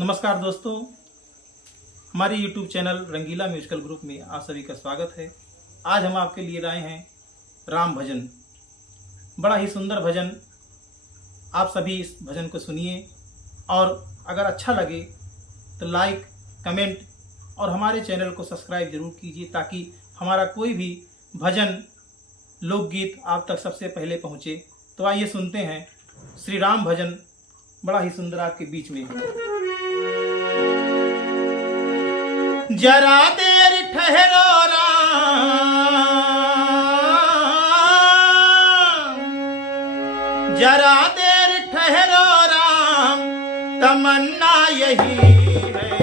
नमस्कार दोस्तों, हमारे YouTube चैनल रंगीला म्यूजिकल ग्रुप में आप सभी का स्वागत है। आज हम आपके लिए लाए हैं राम भजन। बड़ा ही सुंदर भजन। आप सभी इस भजन को सुनिए और अगर अच्छा लगे तो लाइक, कमेंट और हमारे चैनल को सब्सक्राइब जरूर कीजिए ताकि हमारा कोई भी भजन, लोकगीत आप तक सबसे पहले पहुँचे। तो आइए सुनते हैं श्री राम भजन, बड़ा ही सुंदर आपके बीच में। जरा देर ठहरो राम, जरा देर ठहरो राम, तमन्ना यही है